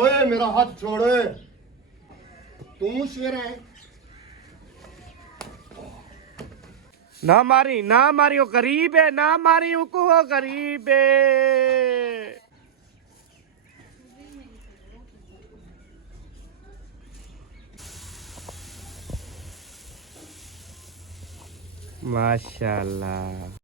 ओए मेरा हाथ छोड़। तू शेर है। ना मारी वो गरीब है, ना मारी को वो गरीब है। माशाल्लाह।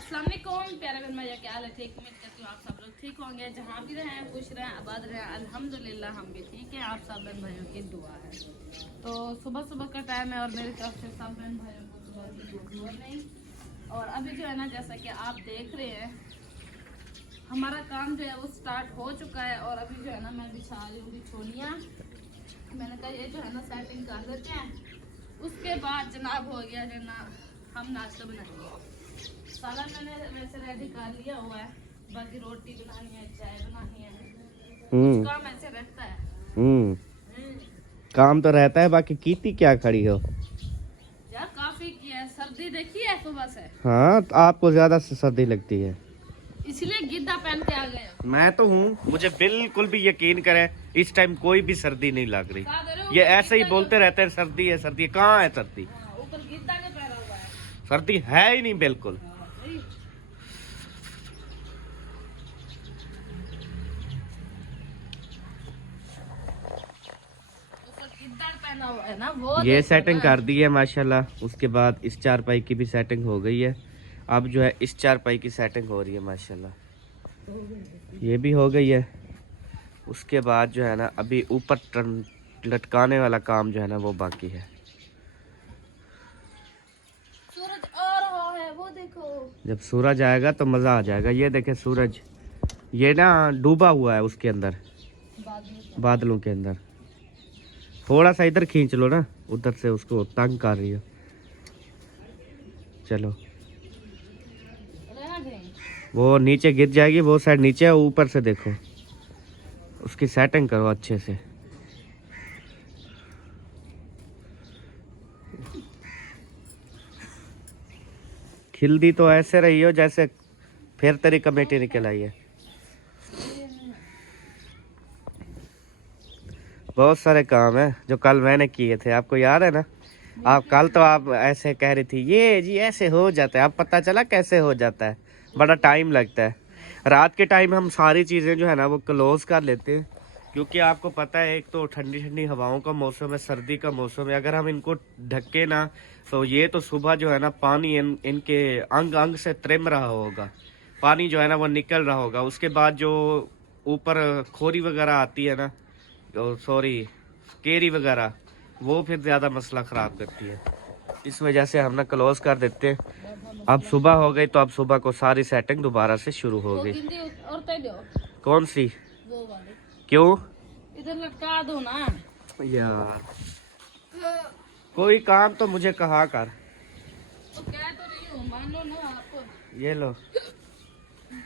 अस्सलाम वालेकुम प्यारे बहन भाई, क्या हाल है? ठीक, उम्मीद करती हूँ आप सब लोग ठीक होंगे। जहाँ भी रहें खुश रहें आबाद रहें। अल्हम्दुलिल्लाह हम भी ठीक है। आप सब बहन भाइयों की दुआ है। तो सुबह सुबह का टाइम है और मेरी तरफ से सब बहन भाइयों को सुबह की दुआ नहीं। और अभी जो है ना, जैसा कि आप देख रहे हैं, हमारा काम जो है वो स्टार्ट हो चुका है। और अभी जो है ना, मैं बिछा रही हूँ बिछोलियाँ। मैंने कहा ये जो है ना सेटिंग कर देते हैं, उसके बाद जनाब हो गया जो ना हम नाश्ता बनाएंगे। सालन मैंने वैसे रेडी कर लिया हुआ है, बाकी रोटी बनानी है, चाय बनानी है, कुछ काम ऐसे रहता है। काम तो रहता है, बाकी कीती क्या खड़ी हो यार? काफी किया है, सर्दी देखी है सुबह से। हाँ, तो आपको ज्यादा सर्दी लगती है, इसलिए गिद्दा पहन के आ गए। मैं तो हूँ, मुझे बिल्कुल भी यकीन करें इस टाइम कोई भी सर्दी नहीं लग रही। ये ऐसे ही बोलते रहते हैं सर्दी है सर्दी है, कहाँ है सर्दी? ऊपर गिद्दा के पहना हुआ है, सर्दी है ही नहीं बिल्कुल। पहना हुआ है ना वो। ये सेटिंग कर दी है माशाल्लाह। उसके बाद इस चारपाई की भी सेटिंग हो गई है। अब जो है इस चारपाई की सेटिंग हो रही है माशाल्लाह। ये भी हो गई है। उसके बाद जो है ना, अभी ऊपर लटकाने वाला काम जो है ना वो बाकी है। सूरज आ रहा है, वो देखो। जब सूरज आएगा तो मज़ा आ जाएगा। ये देखे सूरज, ये ना डूबा हुआ है उसके अंदर, बादलों के अंदर। थोड़ा सा इधर खींच लो ना, उधर से उसको तंग कर रही हो। चलो, वो नीचे गिर जाएगी, वो साइड नीचे है, ऊपर से देखो, उसकी सेटिंग करो अच्छे से। खिल्दी तो ऐसे रही हो जैसे फिर तेरी कमेटी निकल आई है। बहुत सारे काम है जो कल मैंने किए थे, आपको याद है ना? आप कल तो आप ऐसे कह रही थी ये जी ऐसे हो जाता है, अब पता चला कैसे हो जाता है। बड़ा टाइम लगता है। रात के टाइम हम सारी चीज़ें जो है ना वो क्लोज कर लेते हैं, क्योंकि आपको पता है एक तो ठंडी ठंडी हवाओं का मौसम है, सर्दी का मौसम है। अगर हम इनको ढके ना तो ये तो सुबह जो है ना पानी इनके अंग अंग से त्रिम रहा होगा, पानी जो है ना वो निकल रहा होगा। उसके बाद जो ऊपर खोरी वगैरह आती है ना, सॉरी केरी वगैरह, वो फिर ज़्यादा मसला ख़राब करती है। इस वजह से हम ना क्लोज कर देते हैं। अब सुबह हो गई तो अब सुबह को सारी सेटिंग दोबारा से शुरू हो गई। कौन सी? वो वाली। क्यों? इधर लटका दो ना यार, कोई काम तो मुझे कहा कर। तो कह तो रही हूँ, मानो ना आप। ये लो,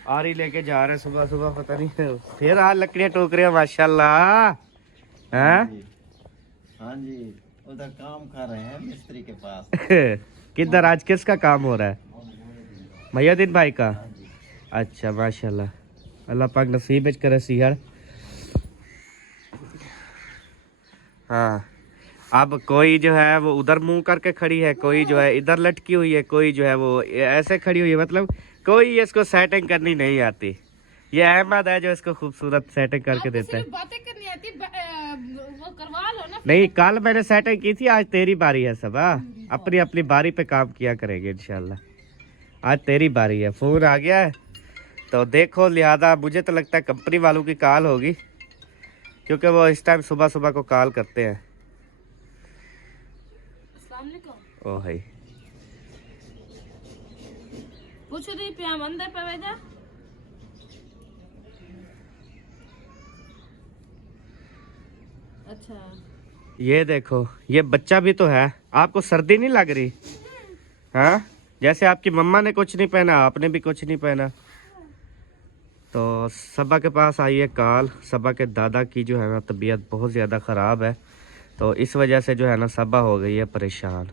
आरी लेके जा रहे सुबह सुबह, पता नहीं फिर आज लकड़ियाँ टोक रहे हो माशाल्लाह। हैं? हाँ जी, उधर काम कर रहे हैं मिस्त्री के पास। किधर? आज किसका काम हो रहा है? मयादीन भाई का। अच्छा माशाल्लाह, अल्लाह पाक नसीब करे सिहर। हाँ, अब कोई जो है वो उधर मुंह करके खड़ी है, कोई जो है इधर लटकी हुई है, कोई जो है वो ऐसे खड़ी हुई है। मतलब कोई इसको सेटिंग करनी नहीं आती। ये अहमद है जो इसको खूबसूरत सेटिंग करके देता है। बातें करनी आती, वो करवा लो ना। नहीं, कल मैंने सेटिंग की थी, आज तेरी बारी है सब। अपनी अपनी बारी पे काम किया करेंगे इंशाल्लाह। आज तेरी बारी है। फोन आ गया है तो देखो, लिहाजा मुझे तो लगता है कंपनी वालों की कॉल होगी, क्योंकि वो इस टाइम सुबह सुबह को कॉल करते हैं। अस्सलाम वालेकुम। ओ भाई, पूछ रही पे हम अंदर पे भेजा। अच्छा, ये देखो, ये बच्चा भी तो है। आपको सर्दी नहीं लग रही? हाँ, जैसे आपकी मम्मा ने कुछ नहीं पहना, आपने भी कुछ नहीं पहना। तो सबा के पास आई है कॉल। सबा के दादा की जो है ना तबीयत बहुत ज़्यादा ख़राब है, तो इस वजह से जो है ना सबा हो गई है परेशान।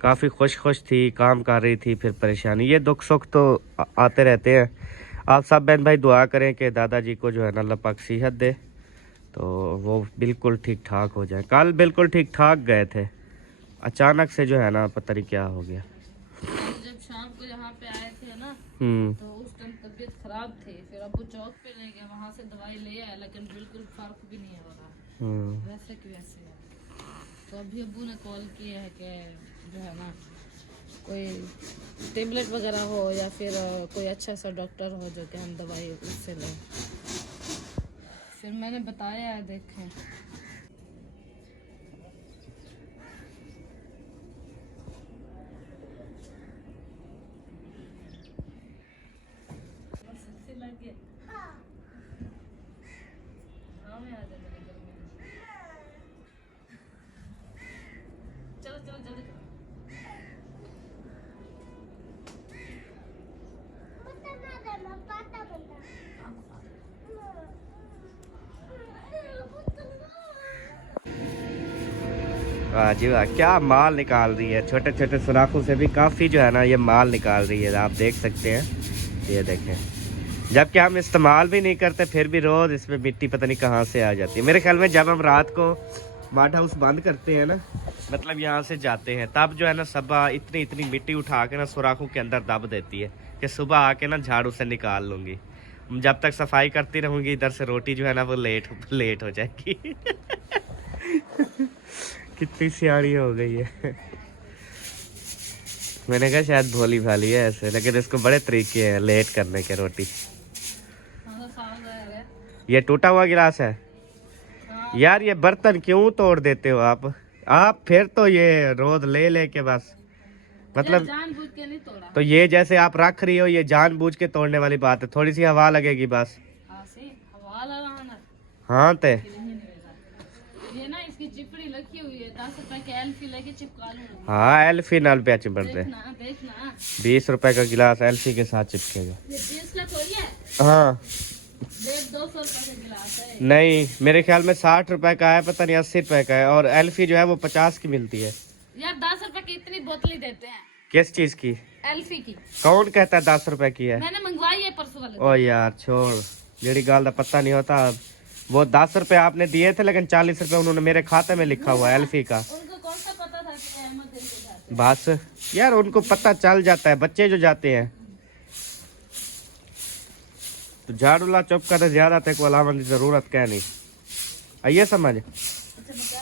काफ़ी खुश थी, काम कर रही थी, फिर परेशानी। ये दुख सुख तो आते रहते हैं। आप सब बहन भाई दुआ करें कि दादाजी को जो है ना अल्लाह पाक सेहत दे, तो वो बिल्कुल ठीक ठाक हो जाए। कल बिल्कुल ठीक ठाक गए थे, अचानक से जो है ना पता नहीं क्या हो गया। जब शाम को यहाँ पे आए थे ना, तो उस टाइम तबीयत खराब थी। फिर अबू चौक पे ले गए, वहाँ से दवाई ले आए, लेकिन बिल्कुल फर्क भी नहीं हो रहा, वैसे की वैसे है। तो अभी अबू ने कॉल किया है कि जो है ना कोई टेबलेट वगैरह हो या फिर कोई अच्छा सा डॉक्टर हो जो कि हम दवाई उससे लें। फिर मैंने बताया है, देखें चलो चलो जल्दी करो। वाह जी वाह, क्या माल निकाल रही है। छोटे छोटे सुराखों से भी काफ़ी जो है ना ये माल निकाल रही है, आप देख सकते हैं। ये देखें, जबकि हम इस्तेमाल भी नहीं करते फिर भी रोज़ इसमें मिट्टी पता नहीं कहाँ से आ जाती है। मेरे ख्याल में जब हम रात को माट हाउस बंद करते हैं ना, मतलब यहाँ से जाते हैं, तब जो है ना सबा इतनी इतनी मिट्टी उठा के ना सुराखों के अंदर दब देती है कि सुबह आके ना झाड़ू से निकाल लूँगी। जब तक सफाई करती रहूँगी इधर से रोटी जो है ना वो लेट हो जाएगी। कितनी सियाणी हो गई है। मैंने कहा शायद भोली भाली है ऐसे, लेकिन इसको बड़े तरीके हैं लेट करने के रोटी। ये टूटा हुआ गिलास है यार, ये बर्तन क्यों तोड़ देते हो आप फिर तो ये रोज ले के बस, मतलब जानबूझ के नहीं तोड़ा। तो ये जैसे आप रख रही हो, ये जानबूझ के तोड़ने वाली बात है। थोड़ी सी हवा लगेगी बस। हवा लगाना। हाँ ते ये ना इसकी चिपड़ी लगी हुई है, 10 रुपए के एल्फी लेके चिपका लूं। हाँ एल्फी नाल पे चिपड़ दे। देखना 20 रुपए का गिलास एल्फी के साथ चिपकेगा। ये 20 का थोड़ी है। हाँ 200 रुपए का गिलास है। नहीं, मेरे ख्याल में 60 रुपए का है, पता नहीं 80 रुपए का है। और एल्फी जो है वो 50 की मिलती है यार। 10 रुपए की इतनी बोतलें देते हैं। किस चीज की? एल्फी की। कौन कहता है 10 रुपए की है? मैंने मंगवाई है परसों वाले। ओ यार छोड़, जेड़ी गाल का पता नहीं होता। वो 10 रुपए आपने दिए थे, लेकिन 40 रुपए उन्होंने मेरे खाते में लिखा हुआ है एल्फी का। उनको कौन सा पता था कि अहमद दिन के जाते हैं? बस यार उनको पता चल जाता है, बच्चे जो जाते हैं। तो झाड़ू ला चुप कर, ज्यादा तेरे को अलामत की जरूरत क्या नहीं। आइए समझ,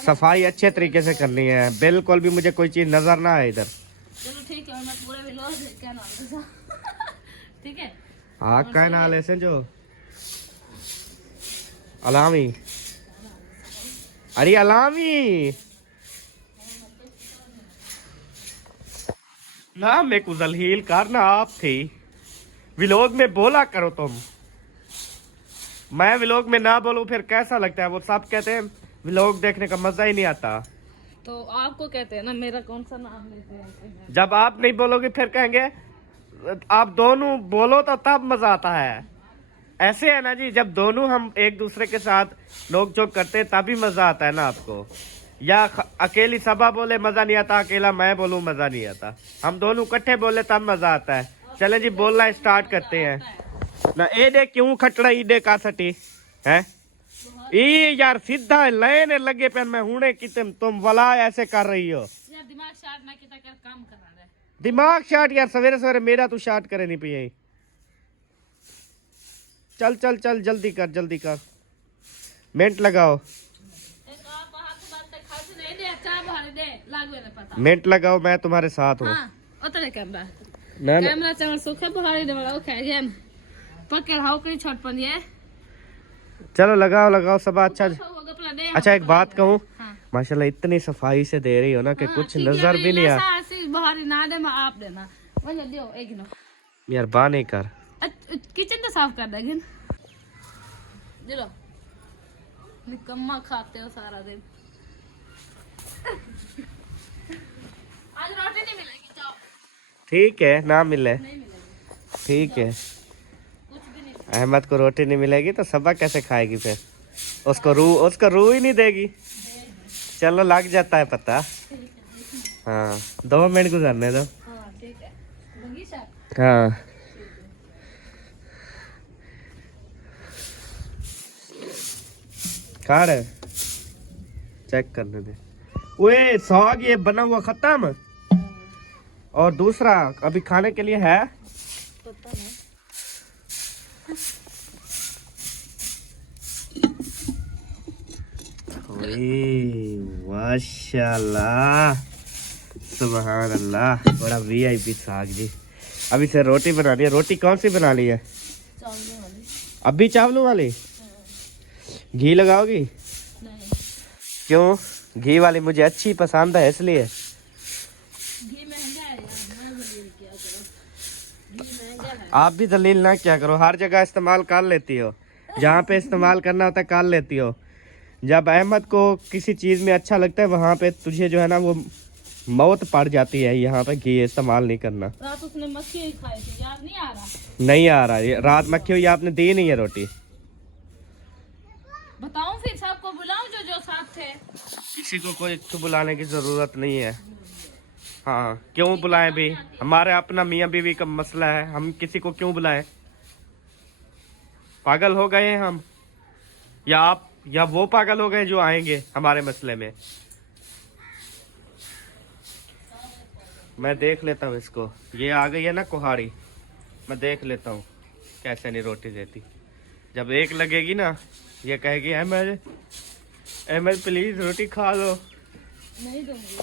सफाई अच्छे तरीके से करनी है, बिल्कुल भी मुझे कोई चीज नजर ना आए इधर। चलो ठीक है, मैं पूरे व्लॉग क्या नाम ठीक है। हाँ क्या नाल ऐसे जो अलामी, अरे अलामी ना, मेरे को जलील करना आप थी। व्लॉग में बोला करो तुम, मैं व्लॉग में ना बोलूं फिर कैसा लगता है? वो सब कहते हैं व्लॉग देखने का मजा ही नहीं आता। तो आपको कहते हैं ना, मेरा कौन सा नाम लेते हैं? जब आप नहीं बोलोगे फिर कहेंगे आप दोनों बोलो तो तब मजा आता है। ऐसे है ना जी, जब दोनों हम एक दूसरे के साथ नोक झोंक करते हैं तभी मजा आता है ना आपको। या अकेली सबा बोले मजा नहीं आता, अकेला मैं बोलूं मजा नहीं आता। हम दोनों इकट्ठे बोले तब मजा आता है। चले जी बोलना स्टार्ट करते हैं ना। ए दे क्यों खटड़ा ईडे का सटी है ई यार, सीधा लाइन लगे पे मैं हुने कि तुम वला ऐसे कर रही हो। यार दिमाग शार्ट ना किता कर काम कर रहा है। दिमाग शार्ट यार, सवेरे सवेरे मेरा तू शार्ट करे नहीं पी। चल चल चल जल्दी कर, जल्दी कर, मिनट लगाओ, एक आप हाथ बात खास नहीं दे, चाह भर दे लागवे ने पता। मिनट लगाओ, मैं तुम्हारे साथ हूँ। हां ओतरे कैमरा ना कैमरा चैनल सुखे बहारी दे वाला ओके गेम पकड़ हाउ करी छोट पन ये। चलो लगाओ लगाओ सब। अच्छा अच्छा एक बात कहूँ, हाँ। माशाल्लाह इतनी सफाई से दे रही हो ना कि कुछ नजर भी नहीं आ। बहारी ना दे, मैं आप देना वजह दियो एक नो यार बाने कर। किचन तो साफ कर देगिन दिलो। निकम्मा खाते हो सारा दिन। आज रोटी नहीं मिलेगी, जाओ। ठीक है, ना मिले नहीं मिलेगी, ठीक है। कुछ भी नहीं। अहमद को रोटी नहीं मिलेगी तो सबा कैसे खाएगी फिर? उसको रू ही नहीं देगी। चलो लग जाता है पता। हाँ 2 मिनट गुजरने दो। हाँ ठीक है, लगी शायद। हाँ खा रहे चेक करने दे। ओए साग ये बना हुआ खत्म और दूसरा अभी खाने के लिए है। पता नहीं। ओए माशाल्लाह सुभान अल्लाह, बड़ा वीआईपी साग जी। अभी से रोटी बना ली है। रोटी कौन सी बना ली है? चावलों वाली। अभी चावलों वाली? घी लगाओगी? नहीं, क्यों? घी वाली मुझे अच्छी पसंद है इसलिए। घी महंगा है यार, मैं दलील क्या करूं, घी महंगा है। आप भी दलील ना क्या करो, हर जगह इस्तेमाल कर लेती हो, जहाँ पे इस्तेमाल करना होता है कर लेती हो। जब अहमद को किसी चीज़ में अच्छा लगता है वहाँ पे तुझे जो है ना वो मौत पड़ जाती है। यहाँ पे घी इस्तेमाल नहीं करना। रात उसने मक्खी खाई थी, याद नहीं आ रहा? नहीं आ रहा ये रात मक्खी हुई, आपने दी नहीं है रोटी। बताऊं फिर सबको बुलाऊं जो जो साथ थे? किसी को कोई तो बुलाने की जरूरत नहीं है। हाँ क्यों बुलाएं भी, हमारे अपना मियाँ बीवी का मसला है, हम किसी को क्यों बुलाएं? पागल हो गए हैं हम, या आप या वो पागल हो गए जो आएंगे हमारे मसले में? मैं देख लेता हूँ इसको, ये आ गई है ना कुहाड़ी, मैं देख लेता हूँ कैसे नहीं रोटी देती। जब एक लगेगी ना ये कहेगी अहमद अहमद प्लीज रोटी खा लो। नहीं दूंगी।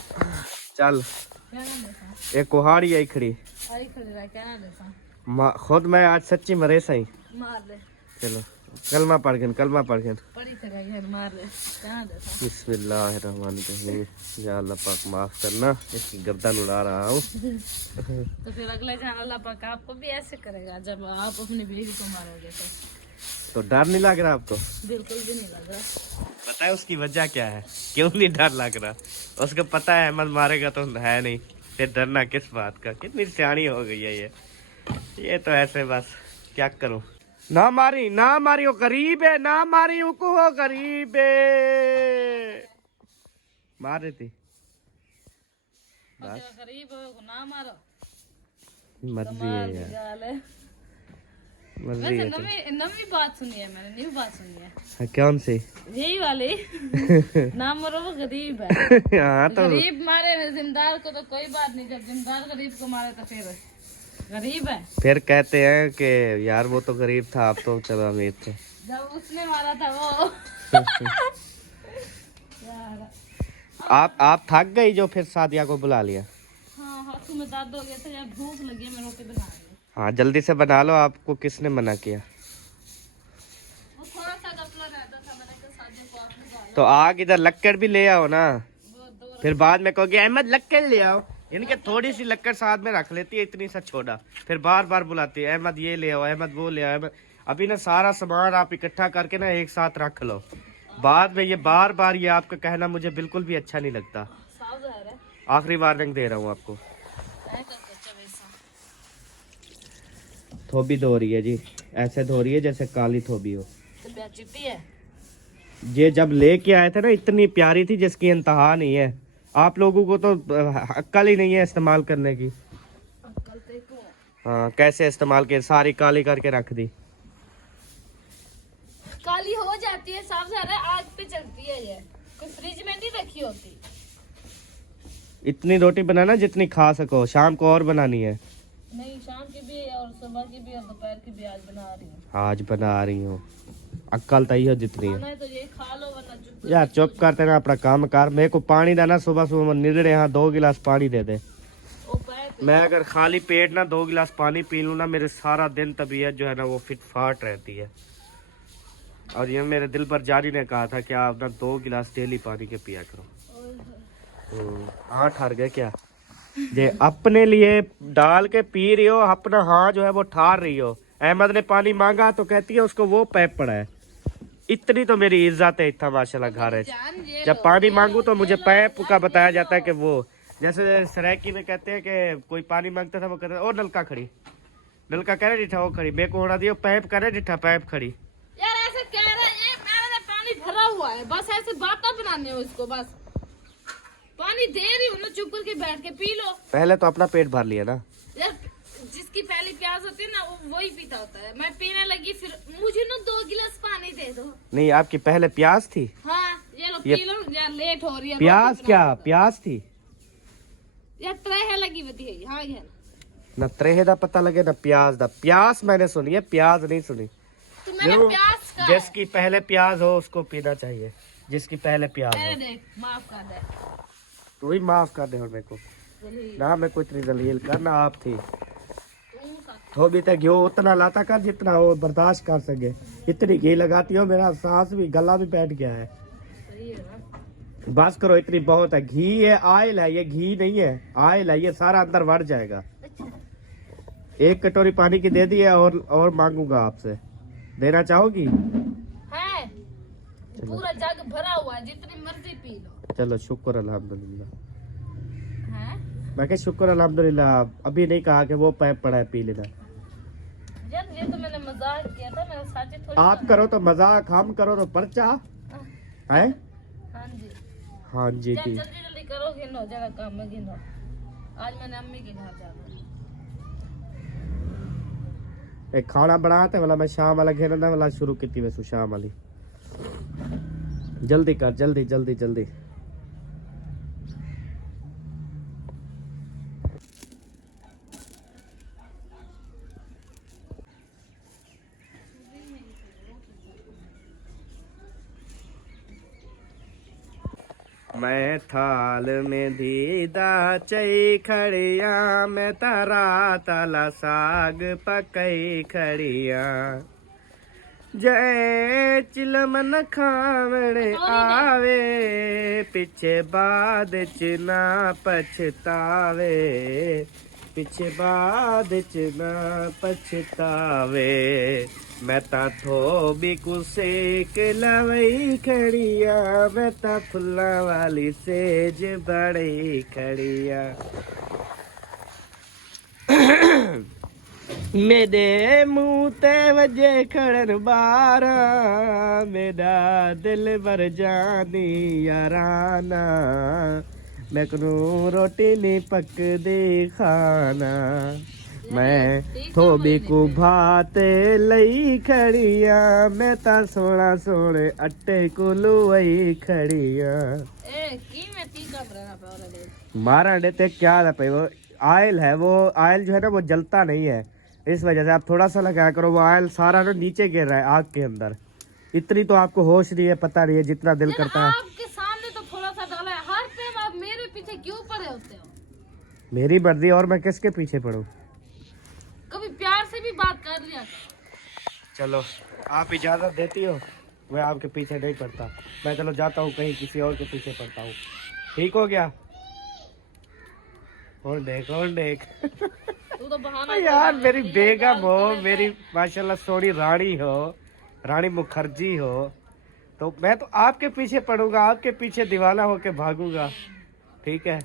चल क्या ना देता? एक कुहाड़ी आई खड़ी। आई खड़ी रहा, क्या ना देता? खुद मैं आज सच्ची मरे सही। मार दे। चलो कलमा पढ़ गन पड़ी तेरा घर, मार दे, क्या ना देता? बिस्मिल्लाहिर्रहमानिर्रहीम। या अल्लाह पाक माफ करना, इसकी गर्दन उड़ा रहा हूँ। तो फिर अगले जान अल्लाह पाक आपको भी ऐसे करेगा जब आप अपनी बीवी को मारोगे तो डर नहीं लग रहा आपको? बिल्कुल भी नहीं लग रहा। पता है उसकी वजह क्या है, क्यों नहीं डर लग रहा? उसको पता है अहमद मारेगा तो है नहीं, फिर डरना किस बात का? कितनी सियानी हो गई है ये तो ऐसे बस क्या करूं। ना मारी वो गरीब है, ना मारी वो गरीब है। मार रही थी और क्या गरीब हो ना मारो, मर्जी है कमाल की यार, गाल है। मर्जी वैसे है। नवी बात सुनी है मैंने, न्यू बात सुनी है। हाँ, कौन सी? यही वाली ना मरो वो गरीब है। हाँ तो गरीब मारे जिम्मेदार को तो कोई बात नहीं, जब जिम्मेदार गरीब को मारे तो फिर गरीब है। फिर कहते हैं कि यार वो तो गरीब था, आप तो चलो अमीर थे। जब उसने मारा था वो यार। आप थक गई जो फिर सादिया को बुला लिया? हाँ हाथों में दर्द हो गया था यार, भूख लगी है, मैं रोटी बना रही हूँ। हाँ जल्दी से बना लो, आपको किसने मना किया? वो थोड़ा सा गपला रहता था, मैंने कहा साजिद को आपने बुलाया। तो आग इधर लक्कड़ भी ले आओ ना, वो दो फिर बाद में कहोगे अहमद लक्कड़ ले आओ। इनके थोड़ी सी लक्कड़ साथ में रख लेती है, इतनी सा छोड़ा, फिर बार बार बुलाती है अहमद ये ले आओ, अहमद वो ले आओ, अहमद। अभी ना सारा सामान आप इकट्ठा करके ना एक साथ रख लो, बाद में ये बार बार ये आपका कहना मुझे बिल्कुल भी अच्छा नहीं लगता। साफ ज़ाहिर है, आखिरी वार्निंग दे रहा हूँ आपको। क्या कर सकते वैसा। थोबी धो रही है जी, ऐसे धो रही है जैसे काली थोबी हो। तो बेचिपी है। ये जब लेके आए थे ना इतनी प्यारी थी जिसकी इंतहा नहीं है। आप लोगों को तो अक्ल ही नहीं है इस्तेमाल करने की। अंकल ते को हाँ कैसे इस्तेमाल के, सारी काली करके रख दी। काली हो जाती है, साफ ज़ाहिर है, आग पे चलती है ये, कोई फ्रिज में नहीं रखी होती। इतनी रोटी बनाना जितनी खा सको, शाम को और बनानी है। नहीं शाम की भी और सुबह की भी और दोपहर की भी आज बना रही हूँ। आज बना रही हूँ, अक्ल तई हो जितनी खाना है। है तो ये खा लो वरना चुप यार चुप करते ना अपना काम कर, मेरे को पानी देना सुबह सुबह निगड़े यहाँ 2 गिलास पानी दे दे। ओ पैर मैं अगर खाली पेट ना 2 गिलास पानी पी लूँ ना, मेरे सारा दिन तबीयत जो है ना वो फिट फाट रहती है। और ये मेरे दिल पर जारी ने कहा था कि आप ना 2 गिलास डेली पानी के पिया करो। हाँ ठहर गए क्या? जे अपने लिए डाल के पी रही हो, अपना हाँ जो है वो ठार रही हो। अहमद ने पानी मांगा तो कहती है उसको वो पैप पड़ा है। इतनी तो मेरी इज्जत है इतना माशाल्लाह घर है। जान ये जब पानी मांगू तो मुझे पैप का बताया जाता है कि वो, जैसे सरायकी में कहते हैं कि कोई पानी मांगता था, वो कहता था ओ नलका खड़ी, नलका कह रहे डिठा वो खड़ी, बेको होना दियो पैप करे डिठा पैप खड़ी। यार ऐसे कह रहे हैं मेरे में पानी भरा हुआ है, बस ऐसे बातें बनाने हो इसको, बस पानी दे रही हूँ ना, चुप करके बैठ के पी लो। पहले तो अपना पेट भर लिया ना यार, जिसकी पहली प्यास होती है ना वो वही पीता होता है। मैं पीने लगी, फिर मुझे ना 2 गिलास पानी दे दो। नहीं, आपकी पहले प्यास थी। हाँ ये लो पी लो यार, लेट हो रही है। प्यास क्या प्यास थी यार त्रेह लगी होती है। हाँ यार ना, त्रेहे दा पता लगे ना प्यास दा। प्यास मैंने सुनी है, प्याज नहीं सुनी। तो मैंने जो प्यास का जिसकी पहले प्याज हो उसको पीना चाहिए, जिसकी पहले प्याज हो। देख माफ कर दे, तू ही माफ कर दे और मेरे को ना, मैं कोई इतनी जलील करना आप थी तो भी तक घी उतना लाता कर जितना वो बर्दाश्त कर सके। इतनी घी लगाती हो मेरा सांस भी गला भी बैठ गया है। बस करो, इतनी बहुत है। घी है, ऑयल है, ये घी नहीं है, ऑयल है, ये सारा अंदर बढ़ जाएगा। 1 कटोरी पानी की दे दी है और मांगूंगा आपसे, देना चाहोगी? है पूरा जग भरा हुआ है, जितनी मर्जी पी लो। चलो शुक्र अल्हम्दुलिल्लाह। हैं मैं कह शुक्र अल्हम्दुलिल्लाह, अभी नहीं कहा कि वो पैप पड़ा है पी लेना। यार ये तो मैंने मजाक किया था, मैंने सच थोड़ी। आप करो तो मजाक, हम करो तो पर्चा है। हाँ जी हाँ जी यार, जी। जल्दी जल्दी करो, गिनो जरा काम में गिनो। आज मैंने अम्मी के घर जाना है। एक खाना बनाते वाला मैं शाम वाला घेरना वाला शुरू की थी, वैसे शाम वाली। जल्दी कर, जल्दी जल्दी जल्दी। मैं थाल में दीदा चई खड़िया, मैं तारा ताला साग पकई खड़िया। जय चिलमन खावण आवे, पीछे बाद च ना पछतावे, पीछे बाद च ना पछतावे। मैं ता थो भी कुसेक लवई खड़िया, मैं ता फुल्ला वाली सेज बड़ी खड़िया। मेरे मुंह ते वजे खड़न बारा, मेरा दिल भर जानी याराना। मैं कनू रोटी नहीं पक दे खाना, मैं थोबी को भात लई खड़िया, मैं ता सोना सोने अट्टे को लुई खड़िया। मारा देते क्या है भाई, वो ऑयल है, वो ऑयल जो है ना वो जलता नहीं है, इस वजह से आप थोड़ा सा लगाया करो। वो ऑयल सारा ना नीचे गिर रहा है आग के अंदर। इतनी तो आपको होश नहीं है, पता नहीं है, जितना दिल करता है। आपके सामने तो थोड़ा सा डाला है, हर टाइम आप मेरे पीछे क्यों पड़े होते हो? मेरी मर्जी, और मैं किसके पीछे पड़ूं? कभी प्यार से भी बात कर लिया। चलो आप इजाजत देती हो, मैं आपके पीछे नहीं पड़ता। मैं चलो जाता हूँ कहीं, किसी और के पीछे पड़ता हूँ। ठीक हो गया? और देख तू तो बहाना यार, मेरी बेगम हो, मेरी माशाल्लाह सोनी रानी हो, रानी मुखर्जी हो, तो मैं तो आपके पीछे पड़ूंगा, आपके पीछे दीवाना होके भागूंगा। ठीक है,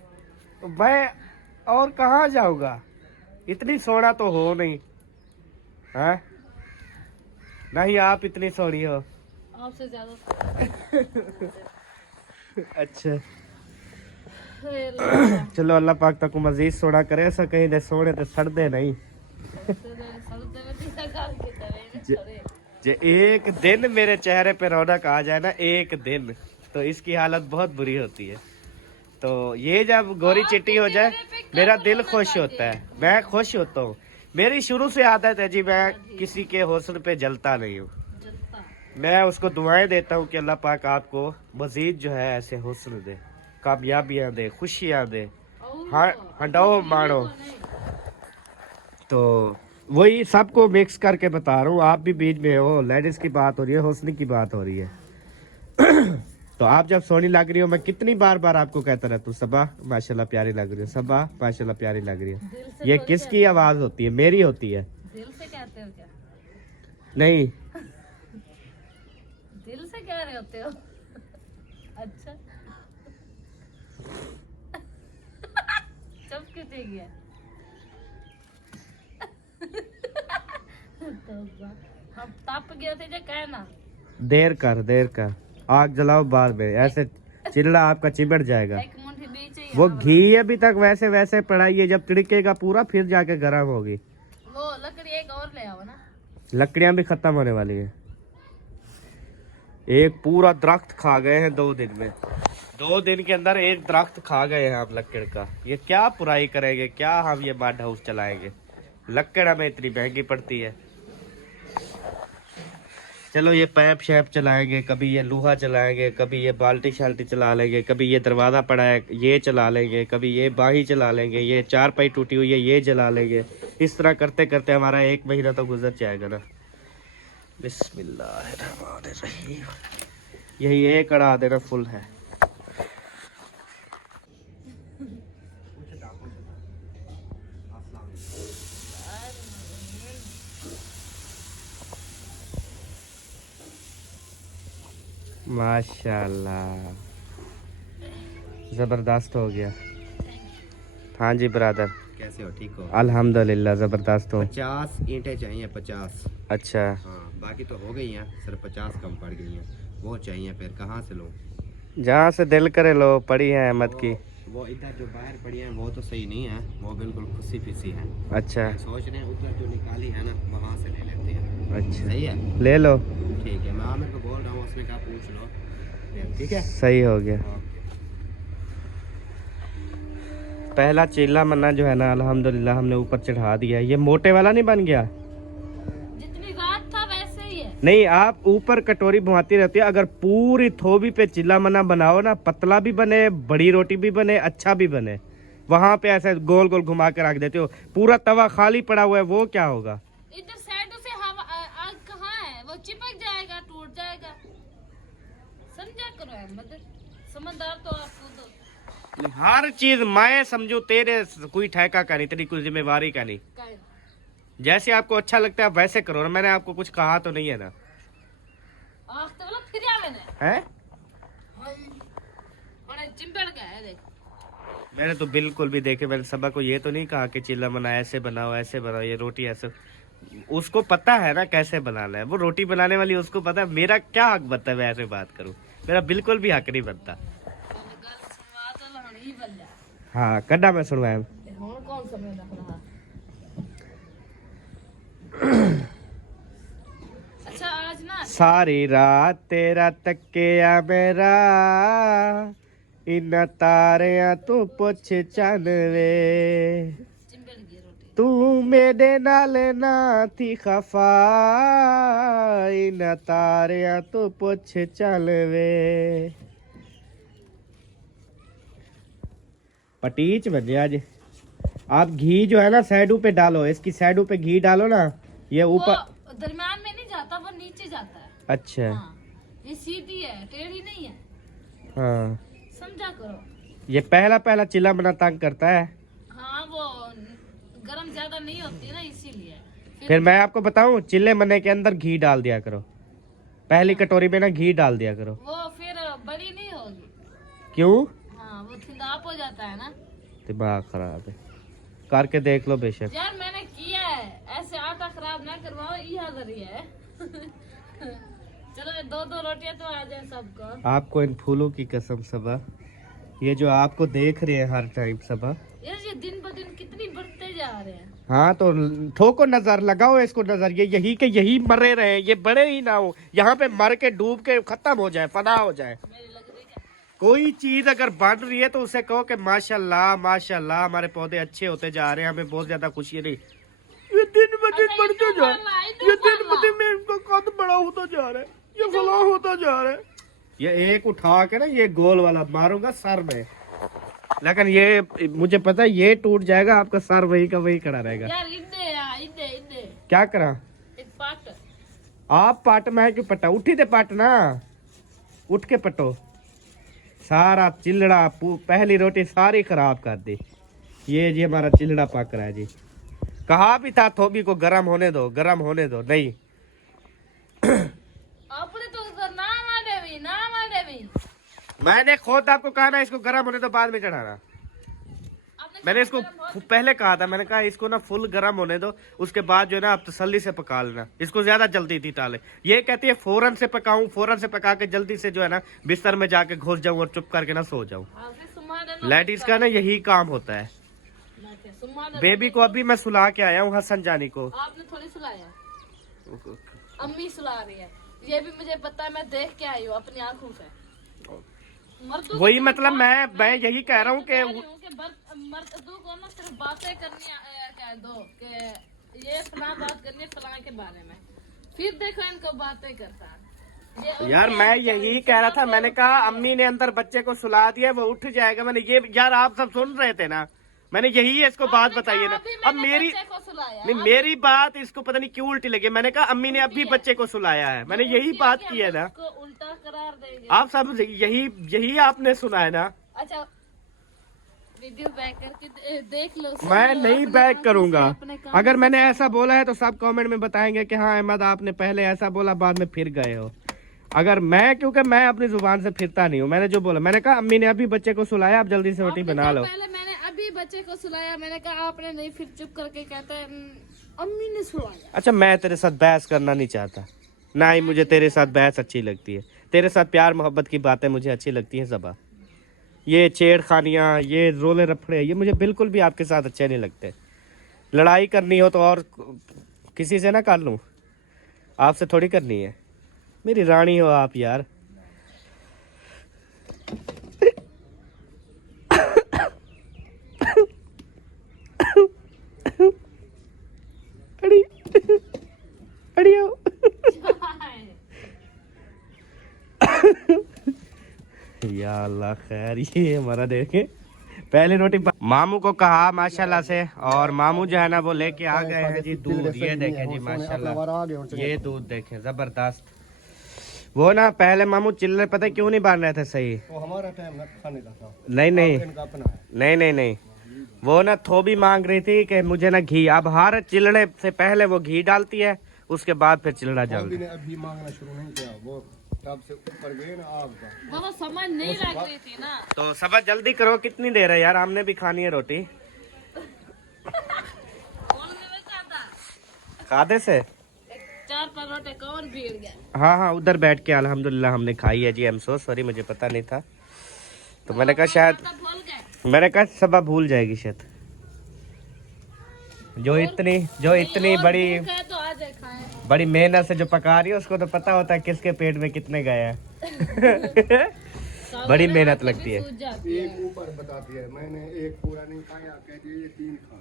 तो मैं और कहाँ जाऊंगा? इतनी सोना तो हो नहीं है, नहीं आप इतनी सोनी हो। आपसे ज्यादा। अच्छा चलो, अल्लाह पाक तक मजीद सोना करे, ऐसा कहीं दे सोने ते सड़दे नहीं। जे एक दिन मेरे चेहरे पे रौनक आ जाए ना, एक दिन, तो इसकी हालत बहुत बुरी होती है। तो ये जब गोरी चिट्टी हो जाए, मेरा दिल खुश होता है, मैं खुश होता हूँ। मेरी शुरू से आदत है जी, मैं किसी के हौसले पे जलता नहीं हूँ। मैं उसको दुआएं देता हूँ कि अल्लाह पाक आपको मजीद जो है ऐसे हौसले दे, कामयाबियां दे, खुशियां दे, हटाओ मारो। तो वही सबको मिक्स करके बता रहा हूँ, आप भी बीच में हो। लेडीज की बात हो रही है, हौसले की बात हो रही है। तो आप जब सोनी लग रही हो, मैं कितनी बार बार आपको कहता रहता हूँ, सबा माशाल्लाह प्यारी लग रही है, सबा माशाल्लाह प्यारी लग रही है। ये किसकी आवाज होती है? मेरी होती है। दिल से कहते हो क्या? नहीं, दिल से कह रहे होते हो? अच्छा कितने गया तो हम तप गए थे जो कहना देर कर आग जलाओ बाद में, ऐसे चिल्ला आपका चिमट जाएगा। एक मुट्ठी बीच ही वो घी अभी तक वैसे वैसे पड़ा ही है, जब तिड़केगा पूरा फिर जाके गर्म होगी। वो लकड़ी एक और ले आओ ना। लकड़ियां भी खत्म होने वाली है। एक पूरा दरख्त खा गए हैं 2 दिन में। 2 दिन के अंदर एक दरख्त खा गए हैं हम लकड़ का। ये क्या पुराई करेंगे, क्या हम ये मड हाउस चलाएंगे? लकड़ हमें इतनी महंगी पड़ती है। चलो ये पैप शैप चलाएंगे, कभी ये लोहा चलाएंगे, कभी ये बाल्टी शाल्टी चला लेंगे, कभी ये दरवाज़ा पड़ा है ये चला लेंगे, कभी ये बाही चला लेंगे, ये चारपाई टूटी हुई है ये जला लेंगे। इस तरह करते करते हमारा 1 महीना तो गुजर जाएगा ना। बिस्मिल्लाहिर्रहमानिर्रहीम। यही एक अड़ा देना फुल है। माशाल्लाह जबरदस्त हो गया। हाँ जी ब्रदर, कैसे हो? ठीक हो? अल्हम्दुलिल्लाह जबरदस्त हो। 50 ईंटें चाहिए, 50। अच्छा, हाँ, बाकी तो हो गई हैं, सिर्फ 50 कम पड़ गई हैं। वो चाहिए, फिर कहाँ से लूँ? जहाँ से दिल करे लो। पड़ी है अहमद की। वो इधर जो बाहर पड़ी हैं वो तो सही नहीं है, वो बिल्कुल खुसी फिसी है। अच्छा सोच रहे हैं उधर जो निकाली है ना वहाँ से ले लेते हैं। अच्छा, सही है, ले लो। ठीक है। मैं आमिर को बोल रहा हूँ, उसने कहा पूछ लो। ठीक है, सही हो गया। ओके। पहला चीला मन्ना जो है ना अल्हम्दुलिल्लाह हमने ऊपर चढ़ा दिया। ये मोटे वाला नहीं बन गया? जितनी रात था वैसे ही है। नहीं, आप ऊपर कटोरी घुमाती रहती है। अगर पूरी थोबी पे चिल्ला मन्ना बनाओ ना, पतला भी बने, बड़ी रोटी भी बने, अच्छा भी बने। वहां पे ऐसे गोल गोल घुमा के रख देते हो, पूरा तवा खाली पड़ा हुआ है, वो क्या होगा? इधर साइड से हवा आग कहाँ है, वो चिपक जाएगा, टूट जाएगा। समझा करो अहमद, समझदार तो आप खुद हो। हर चीज मैं समझू, तेरे कोई ठेका का नहीं, तेरी कोई जिम्मेवारी का नहीं। काहे? जैसे आपको अच्छा लगता है वैसे करो ना। मैंने आपको कुछ कहा तो नहीं है ना? आग तो बोला फिर आ मैंने है और चिंबड़ गया है देख। मैंने तो बिल्कुल भी देखे, मैंने सबा को ये तो नहीं कहा कि चिल्ला बना ऐसे बनाओ ऐसे बनाओ, ये रोटी ऐसे। उसको पता है ना कैसे बनाना है, वो रोटी बनाने वाली उसको पता है। मेरा क्या हक बनता है मैं ऐसे बात करूं? मेरा बिल्कुल भी हक नहीं बनता। गल सुनवा तो लहण ही बन जा। हाँ कड्डा मैं सुनवाया। हुन कौन समय रख रहा? अच्छा आज ना सारी रात तेरा तकिया मेरा, इन तारियां तू पुछ चन वे, चिंबड़ गई रोटी। तू मेरे नाल ना थी खफा, इन तारियां तू पुछ चल वे। पटीच बजे आज। आप घी जो है ना साइडों पे डालो, इसकी साइडों पे घी डालो ना, ये ऊपर वो दरम्यान में नहीं जाता, वो नीचे जाता है। अच्छा हाँ, ये सीधी है, टेढ़ी नहीं है। हाँ। समझा करो। ये पहला चिल्ला बना तंग करता है। हाँ, वो गरम ज्यादा नहीं होती ना इसीलिए। फिर मैं आपको बताऊं, चिल्ले मन्ने के अंदर घी डाल दिया करो। पहली कटोरी में ना घी डाल दिया करो। वो फिर बड़ी नहीं होगी। क्यों? हाँ, वो थिंदाप हो जाता है ना। दिमाग खराब है, करके देख लो बेशक। यार मैंने किया है, ऐसे आटा खराब ना करवाओ, यह जरिया है। चलो 2-2 रोटियां तो आ जाए सबको। आपको इन फूलों की कसम सबा, ये जो आपको देख रहे हैं हर टाइम सबा, यार ये दिन ब दिन कितनी बढ़ते जा रहे हैं। हाँ तो ठोको नजर, लगाओ इसको नजर। ये यही के यही मरे रहे, ये बड़े ही ना हो, यहाँ पे मर के डूब के खत्म हो जाए, फना हो जाए। मेरी लग रही है। कोई चीज अगर बन रही है तो उसे कहो कि माशाल्लाह माशाल्लाह हमारे पौधे अच्छे होते जा रहे हैं, हमें बहुत ज्यादा खुशी है। नहीं, ये दिन ब दिन बढ़ते जा रहा है, ये दिन ब दिन में इनका कद बड़ा होता जा रहा है, ये फला होता जा रहा है। ये एक उठा के ना ये गोल वाला मारूंगा सर में, लेकिन ये मुझे पता है ये टूट जाएगा, आपका सर वही का वही खड़ा रहेगा। यार इन्ने क्या करा? एक पाट। आप पाट में क्यों पटा? उठी थे पाट ना, उठ के पटो। सारा चिल्लड़ा पहली रोटी सारी खराब कर दी। ये जी हमारा चिल्लड़ा पक रहा है जी। कहा भी था थोबी को गरम होने दो, गरम होने दो, नहीं। अपने तो उधर ना मारे भी। मैंने खुद आपको कहा ना इसको गरम होने दो, बाद में चढ़ाना। आपने मैंने इसको पहले कहा था, मैंने कहा इसको ना फुल गर्म होने दो, उसके बाद जो है ना आप तसल्ली से पका लेना। इसको ज्यादा जल्दी थी टाले। ये कहती है फौरन से पकाऊं, फौरन से पका के जल्दी से जो है ना बिस्तर में जाके घुस जाऊं और चुप करके ना सो जाऊं। लेडीज का ना यही काम होता है। बेबी को अभी मैं सुला के आया हूँ, हसन जानी को। आपने थोड़ी सुलाया, अम्मी सुला रही है। ये भी मुझे पता है, मैं देख के आई हूँ अपनी आंखों से। वही मतलब मैं यही कह रहा हूँ कि मर्दों को ना सिर्फ बातें करनी कह दो कि ये फलां बात करनी है फलां के बारे में, फिर देखो इनको बातें करता है। यार मैं यही कह रहा था, मैंने कहा अम्मी ने अंदर बच्चे को सुला दिया, वो उठ जाएगा। मैंने ये यार आप सब सुन रहे थे ना, मैंने यही इसको बात बताई है ना। अब मेरी बात इसको पता नहीं क्यों उल्टी लगी। मैंने कहा अम्मी ने अभी बच्चे को सुलाया है, मैंने यही बात की है ना। उल्टा करार देंगे आप सब यही आपने सुना है ना। अच्छा वीडियो बैक करके देख लो। मैं नहीं बैक करूंगा। अगर मैंने ऐसा बोला है तो सब कमेंट में बताएंगे कि हाँ अहमद आपने पहले ऐसा बोला, बाद में फिर गए हो। अगर क्योंकि मैं अपनी जुबान से फिरता नहीं हूँ। मैंने जो बोला, मैंने कहा अम्मी ने अभी बच्चे को सुलाया, आप जल्दी से रोटी बना लो। पहले मैंने अभी बच्चे को सुलाया, मैंने कहा आपने नहीं, फिर चुप करके कहता है अम्मी ने सुलाया। अच्छा मैं तेरे साथ बहस करना नहीं चाहता, ना ही मुझे तेरे साथ बहस अच्छी लगती है। तेरे साथ प्यार मोहब्बत की बातें मुझे अच्छी लगती हैं सबा। ये छेड़खानियाँ, ये रोले रफड़े, ये मुझे बिल्कुल भी आपके साथ अच्छे नहीं लगते। लड़ाई करनी हो तो और किसी से ना कर लूँ, आपसे थोड़ी करनी है। मेरी रानी हो आप यार। या अल्लाह खैर, ये हमारा देखे पहले रोटी मामू को कहा माशाल्लाह से, और मामू जो है ना वो लेके आ गए हैं जी दूध। ये देखें जी माशाल्लाह, ये दूध देखें जबरदस्त। वो ना पहले मामू चिल्ले पता क्यों नहीं बांध रहे थे सही, तो हमारा टाइम खाने का था। नहीं, वो ना थोबी मांग रही थी कि मुझे ना घी। अब हर चिल्ले से पहले वो घी डालती है, उसके बाद फिर चिल्ला डालती है। अभी मांगना शुरू नहीं किया, वो तब से ऊपर गए ना आग का। वो समझ नहीं लग रही थी ना। तो सब जल्दी करो, कितनी देर है यार, हमने भी खानी है रोटी। खादे से 4 परोठे कौन भीड़ गया। हाँ उधर बैठ के अल्हम्दुलिल्लाह हमने खाई है जी। आई एम सो सॉरी, मुझे पता नहीं था, तो मैंने कहा शायद सबा भूल जाएगी शायद। जो इतनी बड़ी मेहनत से जो पका रही है, उसको तो पता होता है किसके पेट में कितने गए हैं। बड़ी मेहनत लगती है। एक ऊपर बताती है, मैंने एक पूरा नहीं खाया, कहती है ये 3 खा।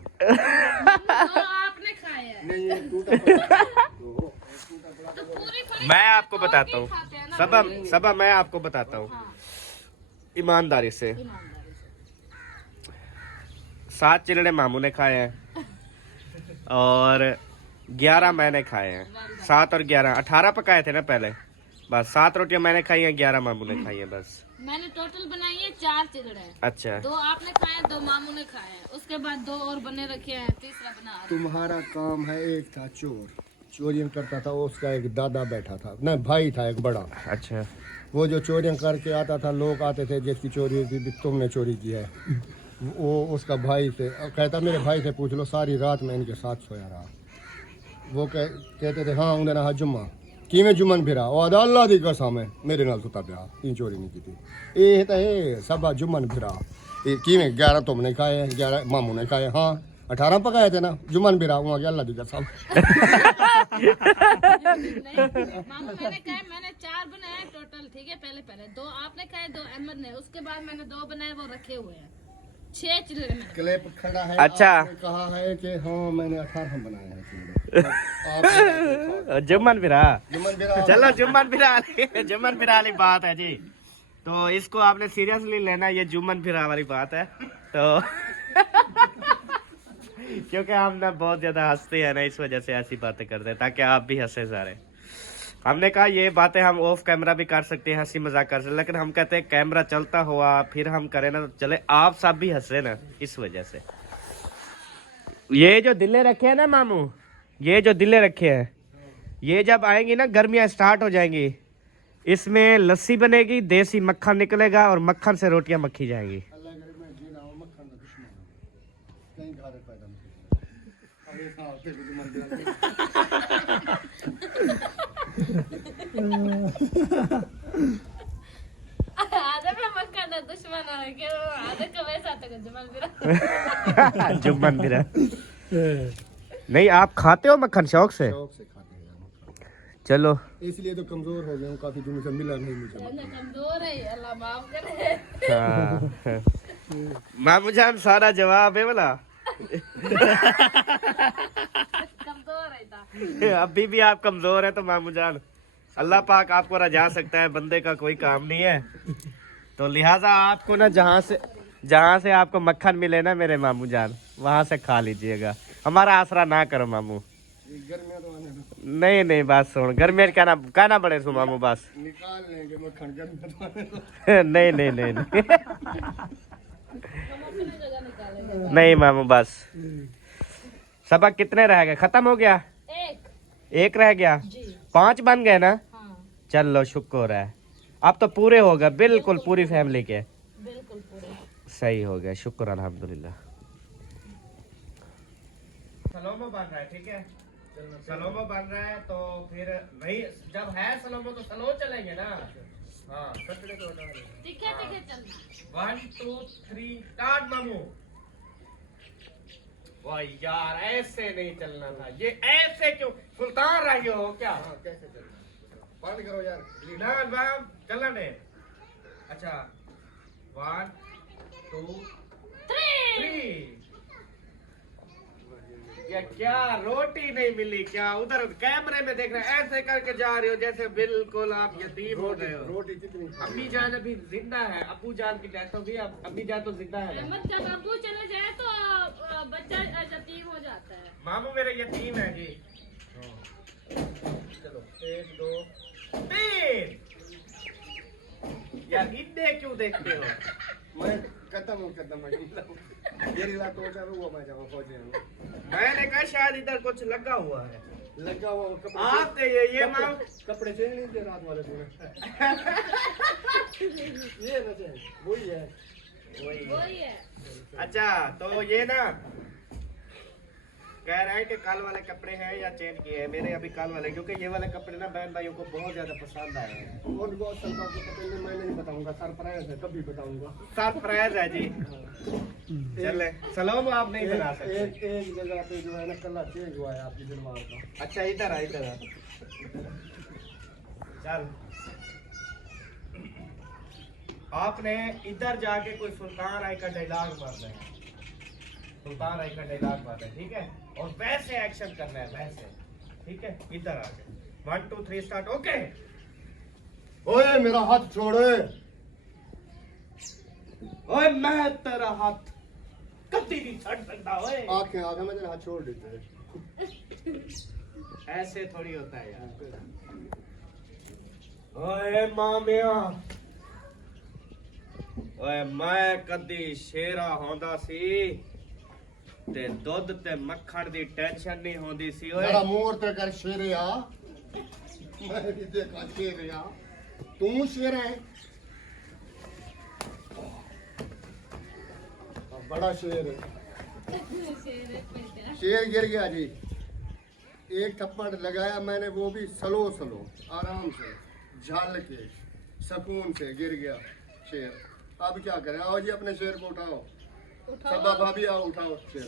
आपने खाया नहीं, एक टूटा मैं आपको बताता हूँ सबा मैं आपको बताता हूँ ईमानदारी से। 7 चिलड़े मामू ने खाए हैं और 11 मैंने खाए हैं। 7 और 11 18 पकाए थे ना पहले, बस 7 रोटियां मैंने खाई हैं, 11 मामू ने खाई हैं। बस मैंने टोटल बनाई है 4 चिलड़े। अच्छा, 2 आपने खाए, 2 मामू ने खाए, उसके बाद 2 और बने रखे हैं, तीसरा बना। तुम्हारा काम है, एक था चोरियां करता था, उसका एक दादा बैठा था, नहीं भाई था एक बड़ा। अच्छा, वो जो चोरियां करके आता था, लोग आते थे जिसकी चोरी हुई थी, तुमने चोरी की है, वो उसका भाई से कहता मेरे भाई से पूछ लो, सारी रात मैं इनके साथ सोया रहा। वो कहते थे हाँ उन्हें रहा जुम्मा कि मैं जुम्मन फिरा, वो अल्लाह दी कसम है मेरे नाल सुता पिया, तीन चोरी नहीं की थी। ये तो है सब जुम्मन फिरा कि मैं 11 तुमने खाए, 11 मामू ने खाए, हाँ 18 पकाए थे ना, जुम्मन फिरा वहाँ के अल्लाह दी कसम। मैंने 4 बनाए टोटल, ठीक है। पहले 2 आपने खाए, 2 अहमद ने, उसके बाद मैंने 2 बनाए, वो रखे हुए हैं। 6 चिल्ले में क्लिप खड़ा है। अच्छा, कहा है कि हाँ मैंने 18 बनाए हैं चिल्ले। जुम्मन फिरा, चलो जुम्मन फिरा वाली बात है जी। तो इसको आपने सीरियसली लेना, ये जुम्मन फिरा वाली बात है। तो क्योंकि हम ना बहुत ज्यादा हंसते हैं ना, इस वजह से ऐसी बातें करते हैं ताकि आप भी हंसे सारे। हमने कहा ये बातें हम ऑफ कैमरा भी कर सकते हैं, हंसी मजाक कर सकते हैं, लेकिन हम कहते हैं कैमरा चलता हुआ फिर हम करें ना तो चले, आप सब भी हंसे ना, इस वजह से। ये जो दिले रखे हैं ना मामू, ये जो दिले रखे हैं, ये जब आएंगी ना गर्मियां स्टार्ट हो जाएंगी, इसमें लस्सी बनेगी, देसी मक्खन निकलेगा और मक्खन से रोटियां मक्खी जाएंगी। सारे पैदा अरे साहब के कुछ मंदिर आधे में मक्का ना दुश्मन है कि आधे का वैसा तक जुमन बिरा जुम्मन बिरा। नहीं आप खाते हो मक्खन शौक से? शौक से खाते हैं यार। चलो इसलिए तो कमजोर हो गए हूँ, काफी दिनों से मिला नहीं मुझे। कमजोर है अल्लाह माफ करे। हाँ। मामू जान सारा जवाब है बोला। कमजोर है था। अभी भी आप कमजोर है तो मामू जान अल्लाह पाक आपको रजा सकता है, बंदे का कोई काम नहीं है। तो लिहाजा आपको ना जहाँ से आपको मक्खन मिले ना मेरे मामू जान, वहाँ से खा लीजिएगा। हमारा आसरा ना करो मामू। गर्मियाँ तो आने दो। नहीं नहीं बात सुन, गर्मी कहना बड़े सु मामू बस। निकाल लेंगे मक्खन, गर्मियाँ तो आने दो। नहीं नहीं नहीं नहीं नहीं मामू बस। सबक कितने रह गए? खत्म हो गया? एक रह गया। 5 बन गए ना? हाँ। चलो शुक्र है, अब तो पूरे हो गए बिल्कुल पूरी फैमिली के। बिल्कुल पूरे सही हो गया, शुक्र अल्हम्दुलिल्लाह। सलोमो बन रहा है, ठीक है सलोमो बन रहा है तो फिर नहीं, जब है सलोमो तो स्लो चलेंगे ना। हाँ दिखे चलना। 1 2 3 स्टार्ट मामू। वाह यार ऐसे नहीं चलना था, ये ऐसे क्यों? सुल्तान रही हो क्या? हाँ, कैसे चलना? बंद करो यार। ना मैम चलना नहीं। अच्छा 1 2 3। ये क्या रोटी नहीं मिली क्या? उधर कैमरे में देख रहे हैं, ऐसे करके जा रही हो जैसे बिल्कुल आप यतीम हो गए हो। रोटी कितनी? अम्मी जान अभी जिंदा है, अब्बू जान की डेथ हो गई, अब अम्मी जान तो जिंदा है। अहमद जब अबू चले जाए तो बच्चा यतीम हो जाता है। मामू मेरे यतीम है जी। चलो 1 2 3। यार इतने क्यों देखते हो? मैं खत्म ये रिला तो चालू हुआ, मैं जाऊँ फौजी हूँ। मैंने कहा शायद इधर कुछ लगा हुआ है। लगा हुआ कपड़े। आप ये माम कपड़े चेंज नहीं थे रात वाले दिन। ये ना चेंज वही है। वही है। अच्छा तो ये ना कह रहे हैं कि कल वाले कपड़े हैं या चेंज किए हैं। मेरे अभी कल वाले, क्योंकि ये वाले कपड़े ना बहन भाइयों को बहुत ज्यादा पसंद आए हैं। और बहुत सरकार को पता नहीं, मैं नहीं बताऊंगा, सरप्राइज है, कभी बताऊंगा। सरप्राइज है जी। चले सलोम आप नहीं बना सकते। एक जगह पे जो है ना कलर चेंज हुआ है आपकी दिलवार का। अच्छा इधर आ इधर आ। चल आपने इधर जाके कोई सुल्तान राय का डायलॉग मारना है, सुल्तान राय का डायलॉग मारना है, ठीक है? और वैसे एक्शन करना है वैसे, ठीक है? इधर आके 1 2 3 स्टार्ट। ओके। ओए मेरा हाथ छोड़े। ओए मैं तेरा हाथ कभी नहीं छड़ सकता। ओए आंखें में तेरा हाथ छोड़ देते हैं। ऐसे थोड़ी होता है यार। ओए मामिया, ओए मैं कदी शेरा होंदा सी ते दुध ते मक्खन दी टेंशन नहीं होंदी सी। ओए जरा मोर ते कर शेरिया, मैं भी देखा शेरिया, तू शेर है। बड़ा शेर है। शेर गिर गया जी, एक थप्पड़ लगाया मैंने, वो भी स्लो आराम से झाल के सुकून से गिर गया शेर। अब क्या करें? आओ जी अपने शेर को उठाओ। सबा भाभी आओ उठाओ शेर।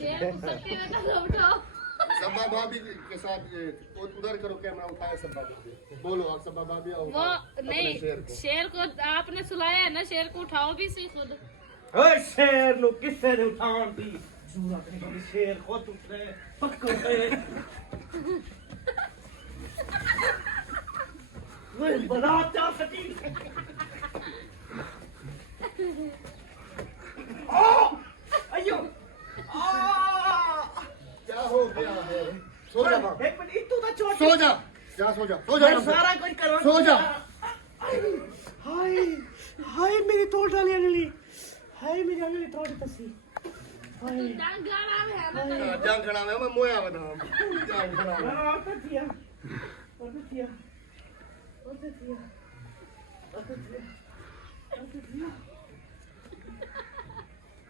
सबा भाभी के साथ उधर करो कैमरा, उठाए सबा भाभी, बोलो आप सबा भाभी आओ वो अपने नहीं, शेर को। शेर को आपने सुलाया है ना, शेर को उठाओ भी सी खुद। ओए शेर नु किसे ने उठाउण दी? जूरा ते कभी शेर खुद उठे पक्को है। ओए बड़ा चा सकी। ओ अयो क्या हो गया है? सो जा बाबा। एक मिनट इतू दा छोड़। सो जा जा सो जा सो जा मैं सारा कुछ करो। सो जा। हाय हाय मेरी तोड़ डाली अगली, हाय मेरी अगली तोड़ तसी। हाय जान गाना है ना। जान खड़ा मैं मोया बदाम जान खड़ा मैं। और तो किया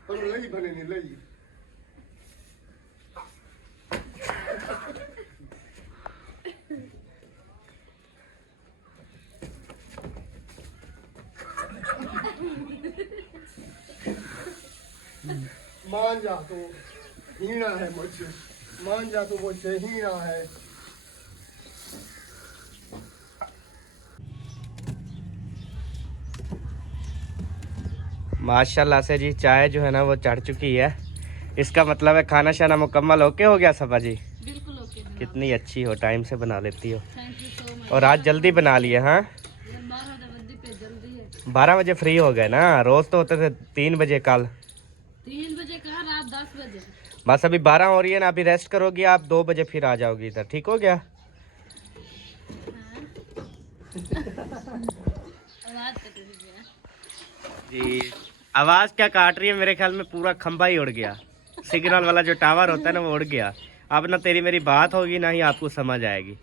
पर लई बने नहीं लई मान जा तो हीना है मुझसे, मान जा तो मुझसे हीना है। माशाल्लाह से जी चाय जो है ना वो चढ़ चुकी है। इसका मतलब है खाना शाना मुकम्मल ओके हो गया सबा जी? बिल्कुल ओके जनाब। कितनी अच्छी हो, टाइम से बना लेती हो। Thank you so much. और आज जल्दी बना लिए? हाँ 12 पे जल्दी है। 12 बजे फ्री हो गए ना, रोज तो होते थे 3 बजे। कल 3 बजे कहा, रात 10 बजे। बस अभी 12 हो रही है ना, अभी रेस्ट करोगी आप, 2 बजे फिर आ जाओगी इधर, ठीक हो गया? आवाज कट रही है जी आवाज क्या काट रही है, मेरे ख्याल में पूरा खंबा ही उड़ गया। सिग्नल वाला जो टावर होता है ना वो उड़ गया। अब ना तेरी मेरी बात होगी ना ही आपको समझ आएगी।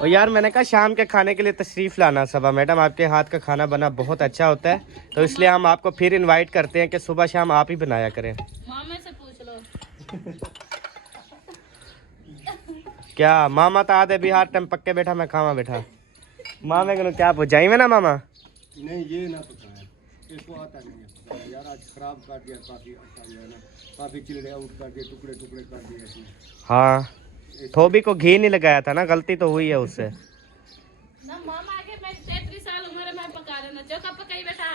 और यार मैंने कहा शाम के खाने के लिए तशरीफ लाना सबा मैडम, आपके हाथ का खाना बना बहुत अच्छा होता है, तो इसलिए हम आपको फिर इनवाइट करते हैं कि सुबह शाम आप ही बनाया करें। मामे से पूछ लो। क्या मामा तो आधे बिहार टाइम पक्के बैठा, मैं खावा बैठा। मामे को क्या पूछाई में ना मामा? नहीं ये ना पता है, इसको आता नहीं है पता है। यार आज खराब कर दिया काफी, अच्छा जो है ना काफी चिल्ले आउट कर दिए, टुकड़े टुकड़े कर दिए इसने। हाँ धोबी को घी नहीं लगाया था ना, गलती तो हुई है उससे। ना मामा आगे मेरी 33 साल उम्र है, मैं पका लेना चोखा पकाई बेटा।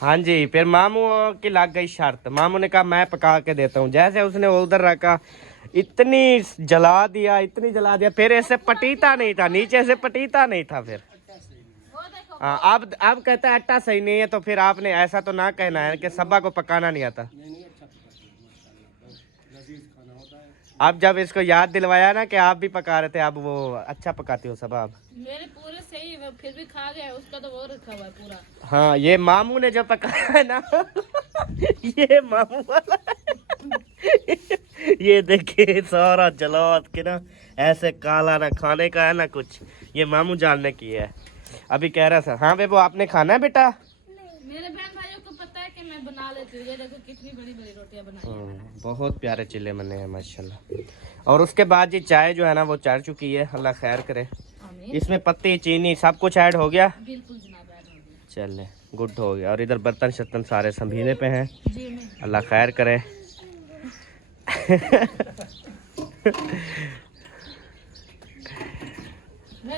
हाँ जी, फिर मामू की लग गई शर्त। मामू ने कहा मैं पका के देता हूँ। जैसे उसने उधर रखा, इतनी जला दिया, इतनी जला दिया, फिर ऐसे पटीता नहीं था, नीचे से पटीता नहीं था फिर। वो देखो हाँ अब कहता है आटा सही नहीं है, तो फिर आपने ऐसा तो ना कहना है कि सब्बा को पकाना नहीं आता। अब जब इसको याद दिलवाया ना कि आप भी पका रहे थे, अब वो अच्छा पकाती हो सब आप। मेरे पूरे सही है, फिर भी खा गया, उसका तो वो रखा हुआ है पूरा। हाँ ये मामू ने जो पकाया है ना ये मामू वाला ये देखिए सारा जला के ना ऐसे काला ना खाने का है ना कुछ, ये मामू जानने की है। अभी कह रहा था हाँ बेबो आपने खाना है बेटा? मेरे बहन भाइयों को पता है कि मैं बना लेती हूँ, ये देखो कितनी बड़ी बड़ी रोटियां बनाई हैं। बहुत प्यारे चिल्ले बने हैं माशाल्लाह। और उसके बाद जी चाय जो है ना वो चढ़ चुकी है, अल्लाह खैर करे। आमीन। इसमें पत्ती चीनी सब कुछ ऐड हो गया? बिल्कुल जनाब ऐड हो गया। चले गुड हो गया। और इधर बर्तन शर्तन सारे संभीने पे हैं, जी मैं अल्लाह खैर करे।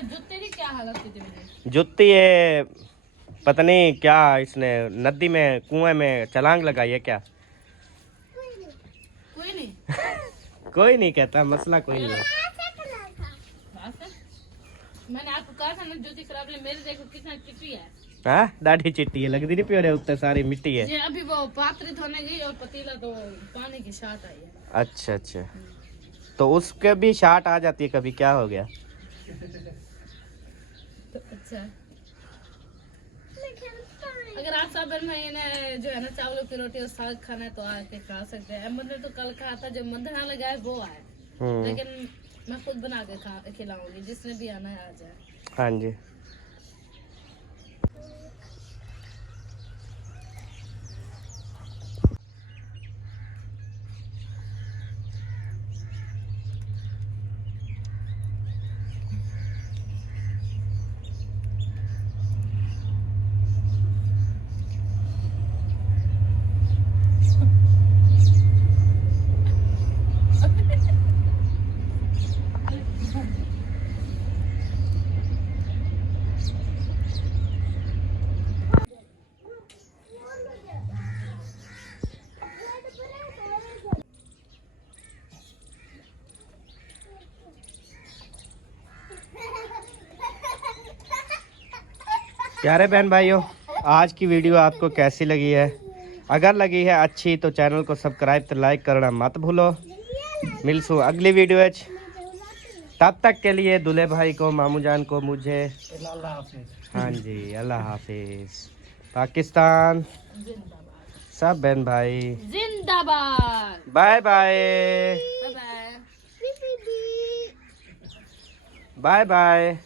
जूते की क्या हालत की थी मेरी? जुत्ती ये पता नहीं क्या इसने नदी में कुएं में छलांग लगाई है क्या? कोई नहीं। कोई नहीं कहता, मसला कोई नहीं है। बस है। मैंने आपको कहा था ना जूती खराब है, मेरे देखो कितना चिट्टी है। हाँ दाढ़ी चिट्टी है, लगती नहीं प्योरे उत्ते सारी मिट्टी है। ये अभी वो पात्रित होने गई और पतीला तो पानी की शाट आई है। अच्छा अच्छा, तो उसके भी शाट आ जाती है कभी, क्या हो गया? तो अच्छा अगर आप सब महीने जो है ना चावलों की रोटी और साग खाना है तो आके खा सकते हैं। अहमद ने तो कल कहा था जो मंदना लगाए वो आए, लेकिन मैं खुद बना के खिलाऊंगी, जिसने भी आना है आ जाए। हाँ जी। प्यारे बहन भाइयों, आज की वीडियो आपको कैसी लगी है? अगर लगी है अच्छी तो चैनल को सब्सक्राइब तो लाइक करना मत भूलो। मिलसूँ अगली वीडियो, तब तक के लिए दूल्हे भाई को, मामू जान को, मुझे हाँ जी अल्लाह हाफिज। पाकिस्तान सब बहन भाई जिंदाबाद। Bye bye bye bye. Bye bye.